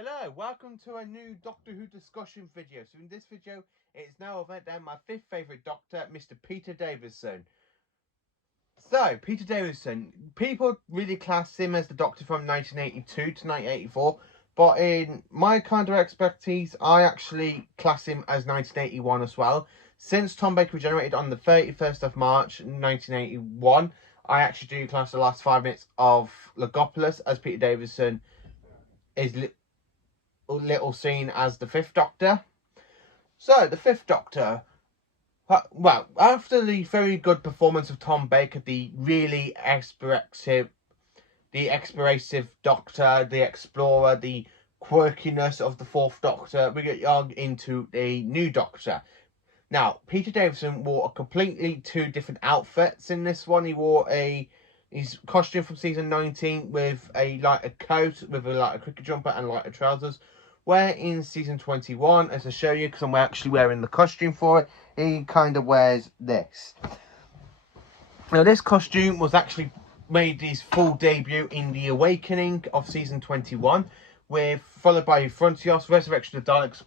Hello, welcome to a new Doctor Who discussion video. So in this video, it is now about down my fifth favourite Doctor, Mr. Peter Davison. So, Peter Davison, people really class him as the Doctor from 1982 to 1984, but in my kind of expertise, I actually class him as 1981 as well. Since Tom Baker regenerated on the 31st of March 1981, I actually do class the last 5 minutes of Logopolis as Peter Davison is little seen as the Fifth Doctor. So, the Fifth Doctor, well, after the very good performance of Tom Baker, the really explorative Doctor, the explorer, the quirkiness of the Fourth Doctor, we get young into a new Doctor. Now, Peter Davison wore a completely two different outfits in this one. He wore his costume from season 19 with a lighter coat, with a lighter cricket jumper and lighter trousers. Where in season 21, as I show you, because I'm actually wearing the costume for it, he kind of wears this. Now, this costume was actually made his full debut in The Awakening of season 21, followed by Frontios, Resurrection of Daleks,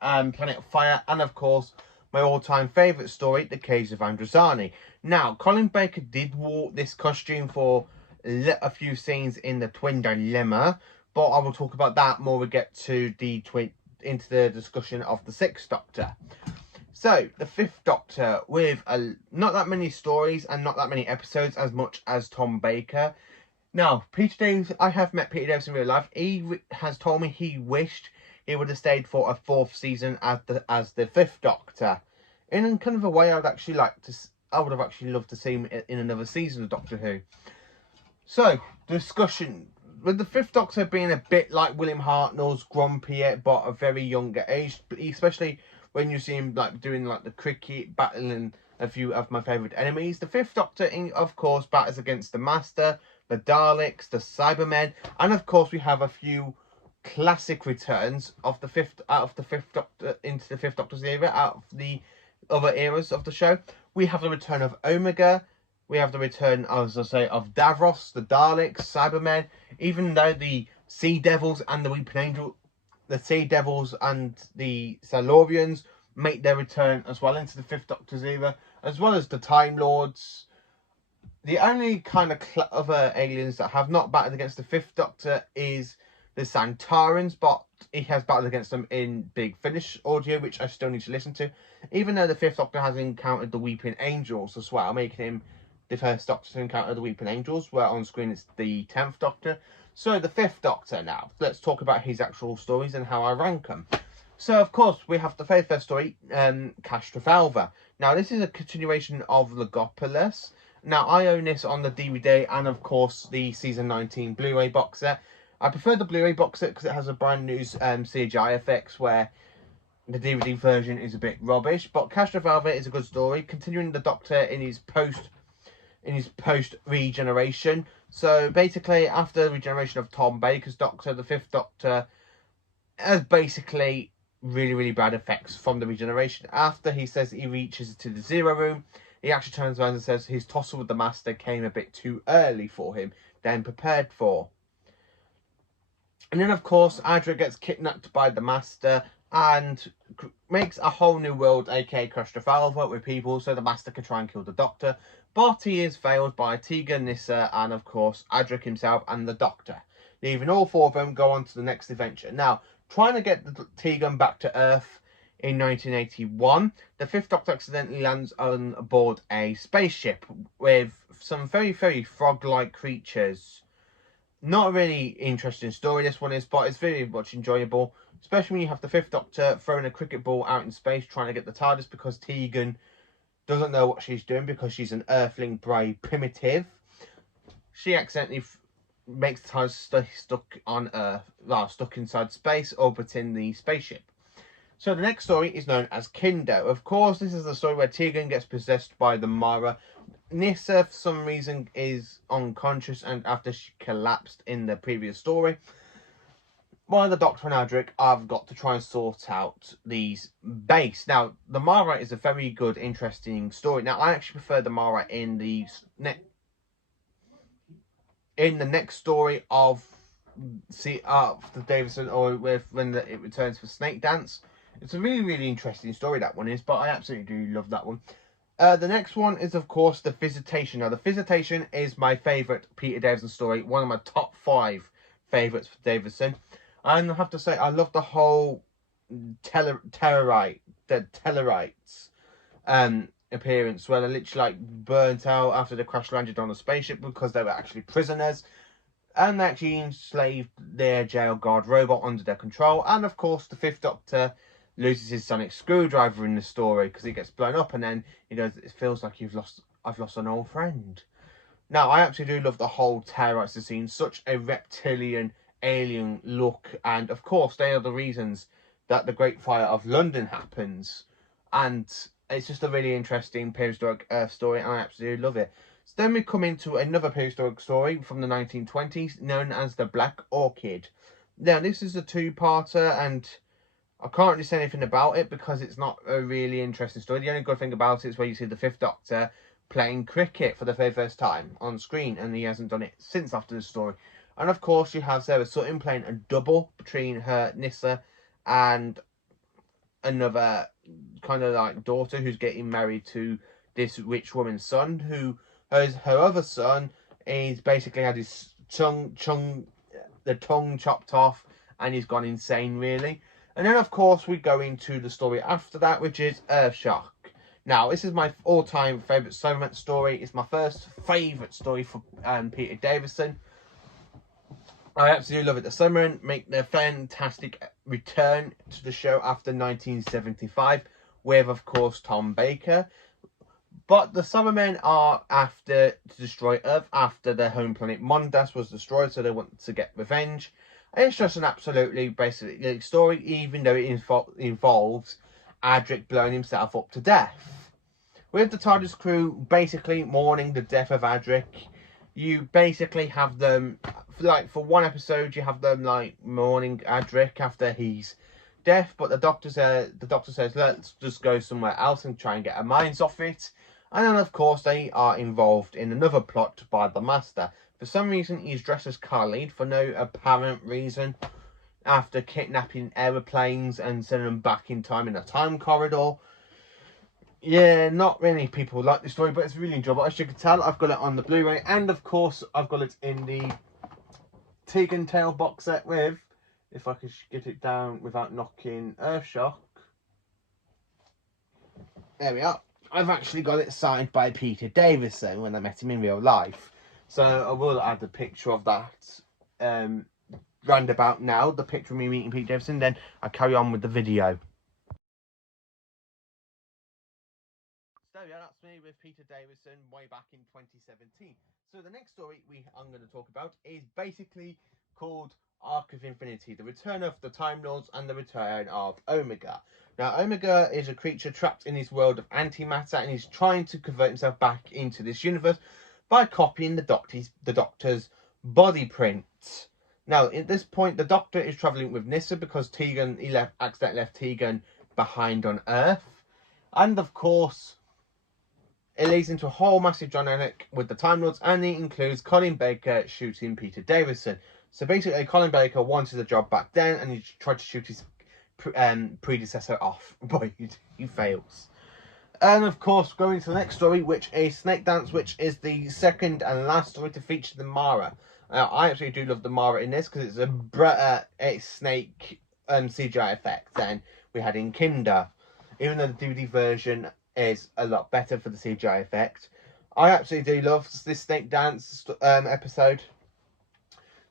Planet of Fire, and of course, my all-time favourite story, The Caves of Androzani. Now, Colin Baker did wear this costume for a few scenes in the Twin Dilemma, but I will talk about that more when we get to into the discussion of the Sixth Doctor. So, the Fifth Doctor, with not that many stories and not that many episodes as much as Tom Baker. Now, Peter Davison, I have met Peter Davison in real life. He has told me he wished he would have stayed for a fourth season as the Fifth Doctor. In kind of a way, I would have actually loved to see him in another season of Doctor Who. So, discussion. With the Fifth Doctor being a bit like William Hartnell's, grumpy but a very younger age, especially when you see him doing the cricket, battling a few of my favourite enemies. The Fifth Doctor, of course, battles against the Master, the Daleks, the Cybermen, and of course we have a few classic returns of the Fifth Doctor into the Fifth Doctor's era, out of the other eras of the show. We have the return of Omega. We have the return, as I say, of Davros, the Daleks, Cybermen. Even though the Sea Devils and the Weeping Angel, the Sea Devils and the Silurians make their return as well into the Fifth Doctor's era, as well as the Time Lords. The only kind of other aliens that have not battled against the Fifth Doctor is the Santarans, but he has battled against them in Big Finish audio, which I still need to listen to. Even though the Fifth Doctor has encountered the Weeping Angels as well, making him the first Doctor to encounter the Weeping Angels, where on screen it's the 10th Doctor. So the Fifth Doctor now. Let's talk about his actual stories and how I rank them. So, of course, we have the very first story, Castrovalva. Now, this is a continuation of Logopolis. Now, I own this on the DVD and, of course, the Season 19 Blu-ray box set. I prefer the Blu-ray box set because it has a brand new CGI effects, where the DVD version is a bit rubbish. But Castrovalva is a good story, continuing the Doctor in his post-regeneration. So basically, after the regeneration of Tom Baker's Doctor, the Fifth Doctor has basically really, really bad effects from the regeneration. After he says he reaches to the Zero Room, he actually turns around and says his tussle with the Master came a bit too early for him than prepared for. And then, of course, Adra gets kidnapped by the Master and makes a whole new world, aka Castrovalva, with people so the Master can try and kill the Doctor. But he is failed by Tegan, Nyssa, and of course Adric himself and the Doctor, leaving all four of them go on to the next adventure. Now, trying to get Tegan back to Earth in 1981, the Fifth Doctor accidentally lands on board a spaceship with some very, very frog-like creatures. Not a really interesting story, this one is, but it's very much enjoyable, especially when you have the Fifth Doctor throwing a cricket ball out in space trying to get the TARDIS, because Tegan doesn't know what she's doing because she's an Earthling brave primitive. She accidentally makes the TARDIS stuck on Earth, stuck inside space, orbiting the spaceship. So the next story is known as Kindo. Of course, this is the story where Tegan gets possessed by the Mara. Nyssa, for some reason, is unconscious, and after she collapsed in the previous story, while the Doctor and Adric have got to try and sort out these base. Now, the Mara is a very good, interesting story. Now, I actually prefer the Mara in the next story of see after Davison or when it returns for Snake Dance. It's a really, really interesting story, that one is, but I absolutely do love that one. The next one is, of course, The Visitation. Now, The Visitation is my favourite Peter Davison story, one of my top 5 favourites for Davison. And I have to say, I love the whole Tellarites appearance, where they literally burnt out after the crash landed on a spaceship because they were actually prisoners. And they actually enslaved their jail guard robot under their control. And, of course, the 5th Doctor loses his sonic screwdriver in the story because he gets blown up, and then it feels like I've lost an old friend. Now, I absolutely do love the whole Terrorizer scene, such a reptilian alien look, and of course they are the reasons that the Great Fire of London happens, and it's just a really interesting prehistoric Earth story, and I absolutely love it. So then we come into another prehistoric story from the 1920s known as the Black Orchid. Now, this is a 2-parter, and I can't really say anything about it because it's not a really interesting story. The only good thing about it is where you see the 5th Doctor playing cricket for the very first time on screen, and he hasn't done it since after the story. And of course you have Sarah Sutton playing a double between her Nyssa and another kind of daughter who's getting married to this rich woman's son, who her other son is basically had his tongue chopped off, and he's gone insane, really. And then, of course, we go into the story after that, which is Earthshock. Now, this is my all-time favourite Cyberman story. It's my first favourite story for Peter Davison. I absolutely love it. The Cybermen make their fantastic return to the show after 1975 with, of course, Tom Baker. But the Cybermen are after to destroy Earth after their home planet Mondas was destroyed, so they want to get revenge. It's just an absolutely basic story, even though it involves Adric blowing himself up to death. With the TARDIS crew basically mourning the death of Adric, you basically have them, for one episode, you have them mourning Adric after his death, but the Doctor says, let's just go somewhere else and try and get our minds off it. And then, of course, they are involved in another plot by the Master. For some reason, he's dressed as Khalid for no apparent reason, after kidnapping aeroplanes and sending them back in time in a time corridor. Yeah, not many people like this story, but it's really enjoyable. As you can tell, I've got it on the Blu-ray, and of course, I've got it in the Tegan Tale box set with, if I could get it down without knocking Earthshock. There we are. I've actually got it signed by Peter Davison when I met him in real life. So I will add a picture of that roundabout now, the picture of me meeting Peter Davison, then I'll carry on with the video. So yeah, that's me with Peter Davison way back in 2017. So the next story I'm going to talk about is basically called Arc of Infinity, the return of the Time Lords and the return of Omega. Now, Omega is a creature trapped in his world of antimatter, and he's trying to convert himself back into this universe by copying the Doctor's body print. Now, at this point, the Doctor is travelling with Nyssa because he accidentally left Tegan behind on Earth. And, of course, it leads into a whole massive dynamic with the Time Lords, and it includes Colin Baker shooting Peter Davison. So basically, Colin Baker wanted the job back then, and he tried to shoot his predecessor off, but he fails. And of course, going to the next story, which is Snake Dance, which is the second and last story to feature the Mara. I actually do love the Mara in this because it's a better snake CGI effect than we had in Kinder. Even though the DVD version is a lot better for the CGI effect, I absolutely do love this Snake Dance episode.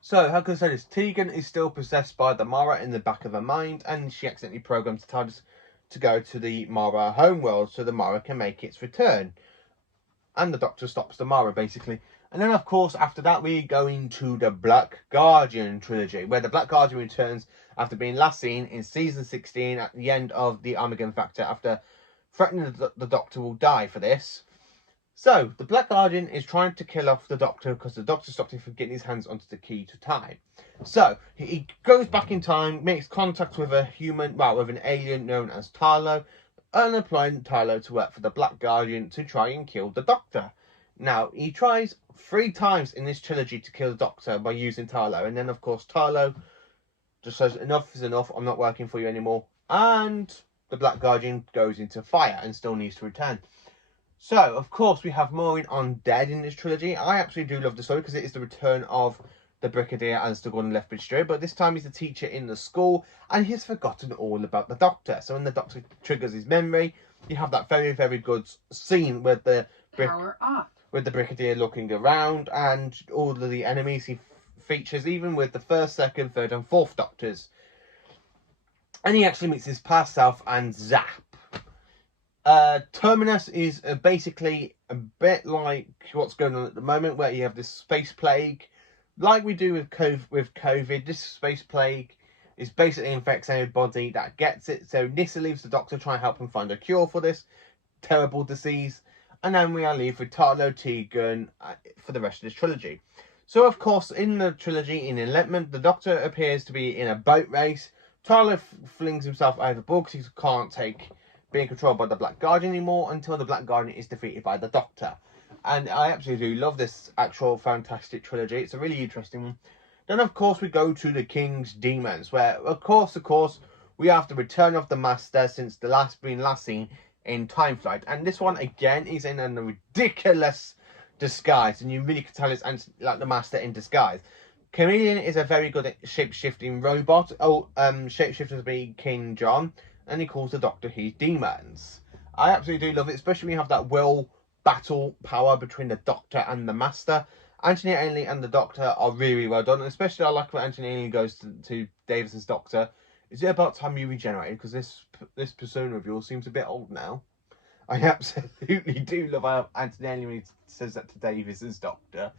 So, how can I say this? Tegan is still possessed by the Mara in the back of her mind, and she accidentally programs the TARDIS to go to the Mara homeworld so the Mara can make its return. And the Doctor stops the Mara, basically. And then, of course, after that, we go into the Black Guardian trilogy, where the Black Guardian returns after being last seen in season 16 at the end of the Armageddon Factor, after threatening the Doctor will die for this. So, the Black Guardian is trying to kill off the Doctor because the Doctor stopped him from getting his hands onto the key to time. So, he goes back in time, makes contact with with an alien known as Tylo, and applying Tylo to work for the Black Guardian to try and kill the Doctor. Now, he tries 3 times in this trilogy to kill the Doctor by using Tarlo. And then, of course, Tarlo just says, enough is enough, I'm not working for you anymore. And the Black Guardian goes into fire and still needs to return. So, of course, we have Maureen undead in this trilogy. I absolutely do love the story because it is the return of the Brigadier and still Gordon Lethbridge story. But this time he's a teacher in the school and he's forgotten all about the Doctor. So when the Doctor triggers his memory, you have that very, very good scene with the Brigadier looking around and all of the enemies he features, even with the first, second, third and fourth Doctors. And he actually meets his past self and Zap. Terminus is basically a bit like what's going on at the moment, where you have this space plague. Like we do with COVID, this space plague is basically infects anybody that gets it. So Nyssa leaves the Doctor to try and help him find a cure for this terrible disease. And then we are left with Tarlo Tegan for the rest of this trilogy. So, of course, in the trilogy, in Enlightenment, the Doctor appears to be in a boat race. Tarlo flings himself overboard because he can't take being controlled by the Black Guardian anymore until the Black Guardian is defeated by the Doctor. And I absolutely do love this actual fantastic trilogy. It's a really interesting one. Then, of course, we go to the King's Demons, where, of course, we have the return of the Master since the last seen in Time Flight. And this one, again, is in a ridiculous disguise. And you really can tell it's like the Master in disguise. Chameleon is a very good shape-shifting robot. Shapeshifters be King John. And he calls the Doctor his demons. I absolutely do love it, especially when you have that will battle power between the Doctor and the Master. Anthony Ainley and the Doctor are really well done, and especially I like when Anthony Ainley goes to Davis's Doctor. Is it about time you regenerated? Because this persona of yours seems a bit old now. I absolutely do love how Anthony Ainley says that to Davis's Doctor.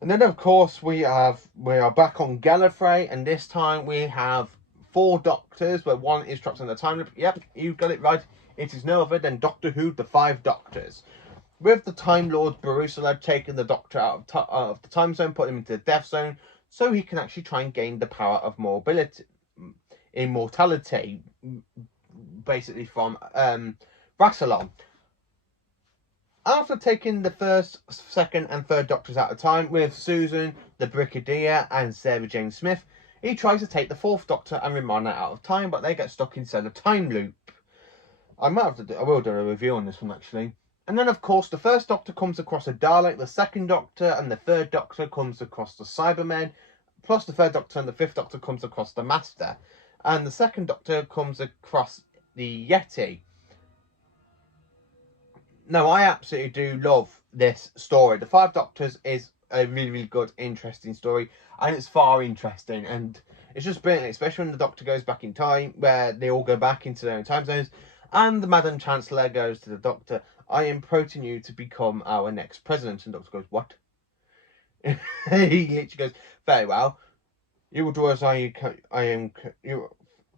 And then, of course, we are back on Gallifrey, and this time we have 4 Doctors, where one is trapped in the time loop. Yep, you got it right. It is no other than Doctor Who, the 5 Doctors. With the Time Lord Barusala taking the Doctor out of the time zone, putting him into the death zone, so he can actually try and gain the power of immortality, basically from Rassilon. After taking the first, second and third Doctors out of time, with Susan, the Brigadier and Sarah Jane Smith, he tries to take the 4th Doctor and Romana out of time, but they get stuck inside a time loop. I will do a review on this one, actually. And then, of course, the 1st Doctor comes across a Dalek, the 2nd Doctor and the 3rd Doctor comes across the Cybermen, plus the 3rd Doctor and the 5th Doctor comes across the Master. And the 2nd Doctor comes across the Yeti. Now, I absolutely do love this story. The 5 Doctors is a really, really good, interesting story. And it's far interesting. And it's just brilliant, especially when the Doctor goes back in time, where they all go back into their own time zones. And the Madam Chancellor goes to the Doctor, I am promoting you to become our next president. And the Doctor goes, what? He literally goes, very well. You will do as I am. You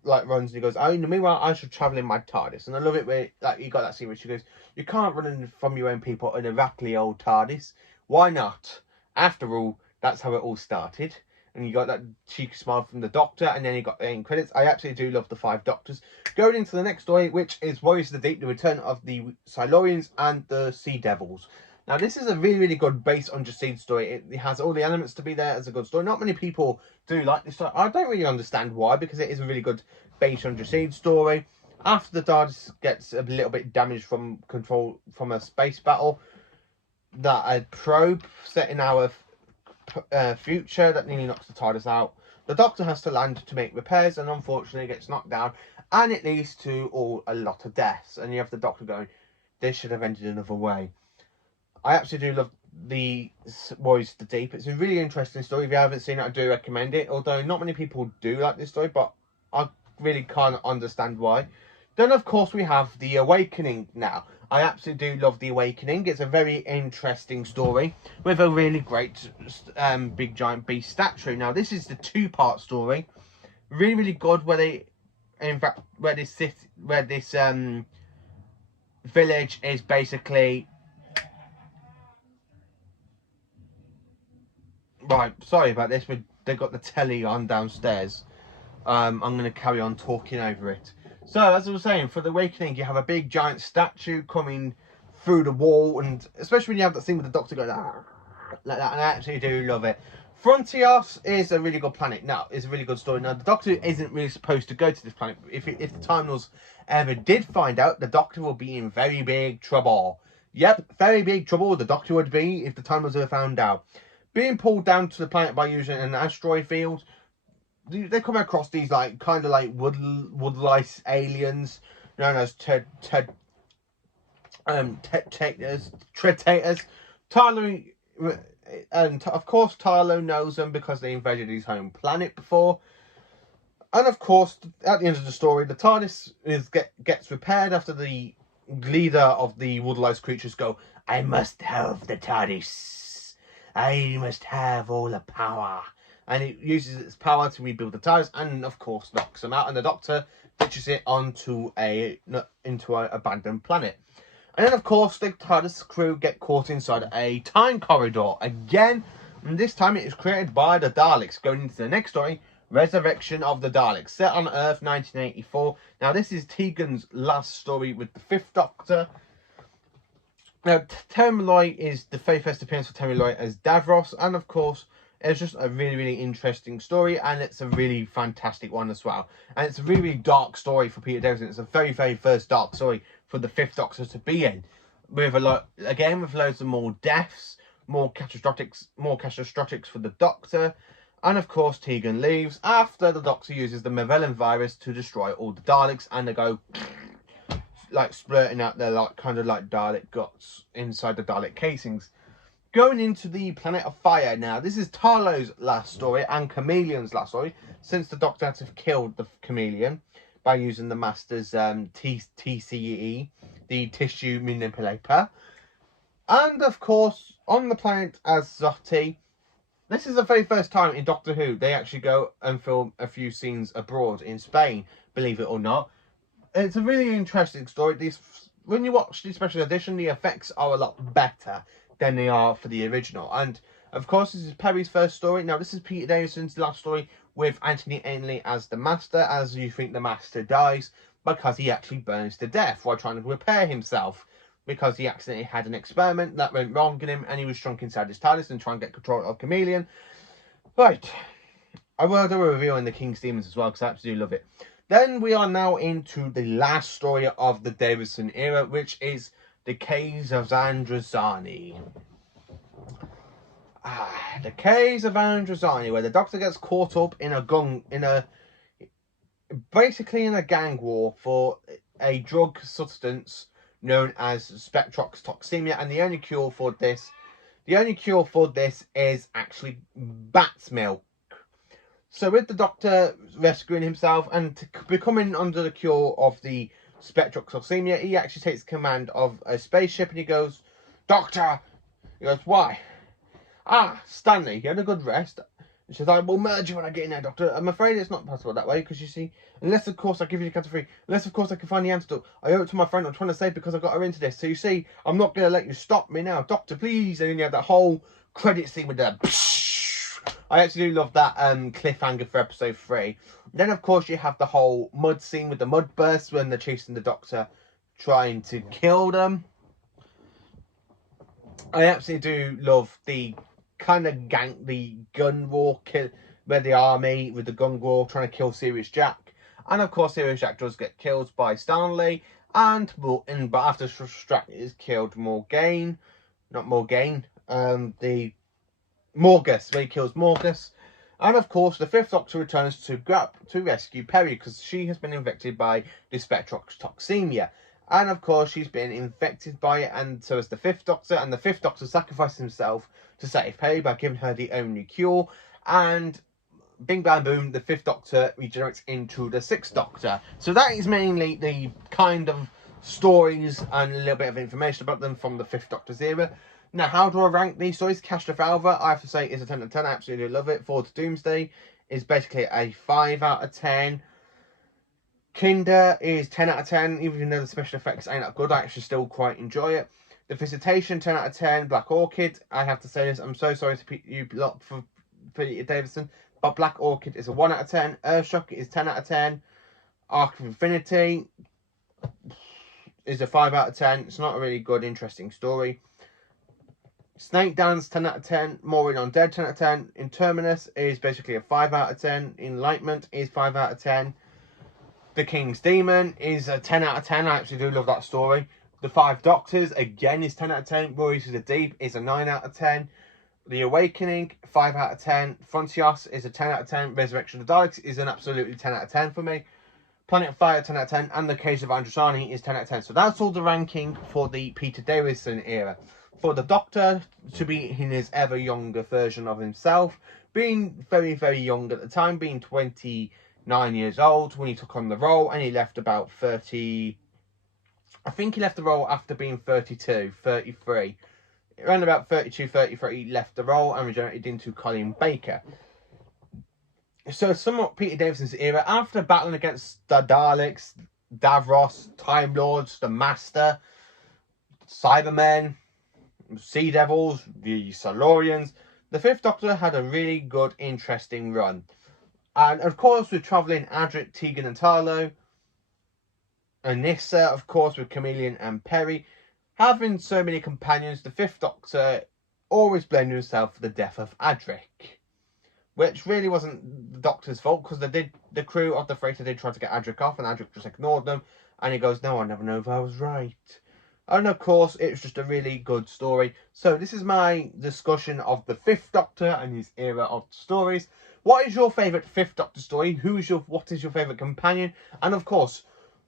like runs and he goes, oh, meanwhile, I should travel in my TARDIS. And I love it where like you got that scene where she goes, you can't run from your own people in a rattly old TARDIS. Why not? After all, that's how it all started. And you got that cheeky smile from the Doctor, and then you got the end credits. I absolutely do love the 5 Doctors. Going into the next story, which is Warriors of the Deep, the return of the Silurians and the Sea Devils. Now, this is a really, really good base on Jacide story. It has all the elements to be there as a good story. Not many people do like this story. I don't really understand why, because it is a really good base on Jacide story. After the TARDIS gets a little bit damaged from a space battle, that a probe set in our future that nearly knocks the TARDIS out. The Doctor has to land to make repairs and unfortunately gets knocked down, and it leads to a lot of deaths. And you have the Doctor going, this should have ended another way. I absolutely do love the Warriors of the Deep. It's a really interesting story. If you haven't seen it, I do recommend it. Although not many people do like this story, but I really can't understand why. Then, of course, we have The Awakening now. I absolutely do love The Awakening. It's a very interesting story with a really great big giant beast statue. Now, this is the 2-part story. Really, really good. Where this village is basically. Right, sorry about this, but they've got the telly on downstairs. I'm going to carry on talking over it. So, as I was saying, for The Awakening, you have a big giant statue coming through the wall, and especially when you have that scene with the Doctor going like that, and I actually do love it. Frontios is a really good planet. Now, it's a really good story. Now, the Doctor isn't really supposed to go to this planet. If the Time Lords ever did find out, the Doctor will be in very big trouble. Yep, very big trouble the Doctor would be if the Time Lords ever found out. Being pulled down to the planet by using an asteroid field, they come across these kind of wood lice aliens known as Tretators. Tyler, and of course Tylo knows them because they invaded his home planet before. And of course, at the end of the story, the TARDIS gets repaired after the leader of the wood lice creatures go, "I must have the TARDIS. I must have all the power." And it uses its power to rebuild the TARDIS, and of course knocks them out. And the Doctor ditches it into an abandoned planet. And then, of course, the TARDIS crew get caught inside a time corridor again. And this time it is created by the Daleks. Going into the next story, Resurrection of the Daleks, set on Earth, 1984. Now, this is Tegan's last story with the Fifth Doctor. Now, Terry Malloy is the very first appearance for Terry Malloy as Davros. And, of course, it's just a really, really interesting story. And it's a really fantastic one as well. And it's a really, really dark story for Peter Davison. It's a very, very first dark story for the Fifth Doctor to be in, with with loads of more deaths, more catastrophics for the Doctor, and of course Tegan leaves after the Doctor uses the Magellan virus to destroy all the Daleks, and they go splurting out their Dalek guts inside the Dalek casings. Going into the Planet of Fire now. This is Tarlo's last story and Chameleon's last story, since the Doctor had to have killed the Chameleon by using the Master's TCE, the tissue manipulator. And, of course, on the planet Azote, this is the very first time in Doctor Who they actually go and film a few scenes abroad in Spain, believe it or not. It's a really interesting story. When you watch the special edition, the effects are a lot better than they are for the original. And, of course, this is Perry's first story. Now, this is Peter Davison's last story, with Anthony Ainley as the Master, as you think the Master dies because he actually burns to death while trying to repair himself, because he accidentally had an experiment that went wrong in him and he was shrunk inside his TARDIS and trying to get control of Chameleon. Right, I will do a review on the King's Demons as well because I absolutely love it. Then we are now into the last story of the Davison era, which is The Caves of Androzani. The Caves of Androzani, where the Doctor gets caught up basically in a gang war for a drug substance known as spectroxtoxemia, and the only cure for this is actually bat's milk. So with the Doctor rescuing himself and becoming under the cure of the spectroxtoxemia, he actually takes command of a spaceship and he goes, "Doctor," he goes, "Why?" "Stanley, you had a good rest." And she's like, "We'll merge you when I get in there, Doctor. I'm afraid it's not possible that way, because you see, unless of course I give you the cancer free, unless of course I can find the antidote. I owe it to my friend I'm trying to save because I got her into this. So you see, I'm not going to let you stop me now. Doctor, please." And then you have that whole credit scene with the I actually love that cliffhanger for episode 3. Then of course you have the whole mud scene with the mud bursts when they're chasing the Doctor, trying to kill them. I absolutely do love the kind of the gun war where the army with the gun war trying to kill Sirius Jack, and of course Sirius Jack does get killed by Stanley, but after Strack is killed, the Morgus, where he kills Morgus, and of course the Fifth Doctor returns to rescue Perry because she has been infected by the spectroxtoxemia. And of course she's been infected by it, and so is the Fifth Doctor, and the Fifth Doctor sacrifices himself to save Perry by giving her the only cure, and bing bang boom, the Fifth Doctor regenerates into the Sixth Doctor. So that is mainly the kind of stories and a little bit of information about them from the Fifth Doctor's era. Now, how do I rank these stories? Castrovalva, I have to say, is a 10 out of 10. I absolutely love it. Forward to Doomsday is basically a 5 out of 10. Kinder is 10 out of 10, even though the special effects ain't that good, I actually still quite enjoy it. The Visitation, 10 out of 10. Black Orchid, I have to say this, I'm so sorry to you lot for Peter Davison, but Black Orchid is a 1 out of 10. Earthshock is 10 out of 10. Arc of Infinity, is a 5 out of 10. It's not a really good, interesting story. Snake Dance, 10 out of 10. Maureen Undead, 10 out of 10. Interminus is basically a 5 out of 10. Enlightenment is 5 out of 10. The King's Demon is a 10 out of 10. I actually do love that story. The Five Doctors, again, is 10 out of 10. Warriors of the Deep is a 9 out of 10. The Awakening, 5 out of 10. Frontios is a 10 out of 10. Resurrection of the Daleks is an absolutely 10 out of 10 for me. Planet of Fire, 10 out of 10. And The Case of Androsani is 10 out of 10. So that's all the ranking for the Peter Davison era. For the Doctor to be in his ever younger version of himself, being very, very young at the time, being 29 years old when he took on the role, and he left about 30... I think he left the role after being 32, 33. Around about 32, 33, he left the role and regenerated into Colin Baker. So somewhat Peter Davison's era, after battling against the Daleks, Davros, Time Lords, the Master, Cybermen, Sea Devils, the Silurians, the Fifth Doctor had a really good, interesting run. And of course, with travelling Adric, Tegan and Tarlo, Anissa, of course, with Chameleon and Perry, having so many companions, the Fifth Doctor always blamed himself for the death of Adric, which really wasn't the Doctor's fault, because the crew of the freighter did try to get Adric off, and Adric just ignored them, and he goes, no, I never know if I was right. And of course, it was just a really good story. So this is my discussion of the Fifth Doctor and his era of stories. What is your favourite Fifth Doctor story? What is your favourite companion? And of course,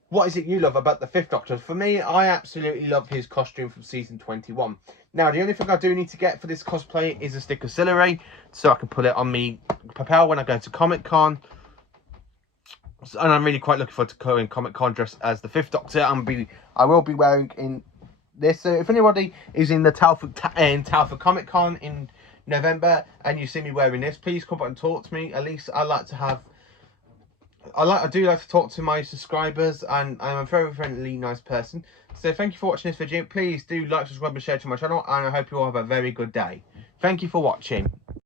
what is it you love about the Fifth Doctor? For me, I absolutely love his costume from season 21. Now, the only thing I do need to get for this cosplay is a stick of Sillery, so I can put it on me lapel when I go to Comic-Con. And I'm really quite looking forward to going Comic-Con dressed as the Fifth Doctor. I will be wearing in this. So if anybody is in the Telford Comic-Con in November and you see me wearing this, please come up and talk to me. At least I do like to talk to my subscribers, and I'm a very friendly, nice person. So thank you for watching this video. Please do like, subscribe and share to my channel, and I hope you all have a very good day. Thank you for watching.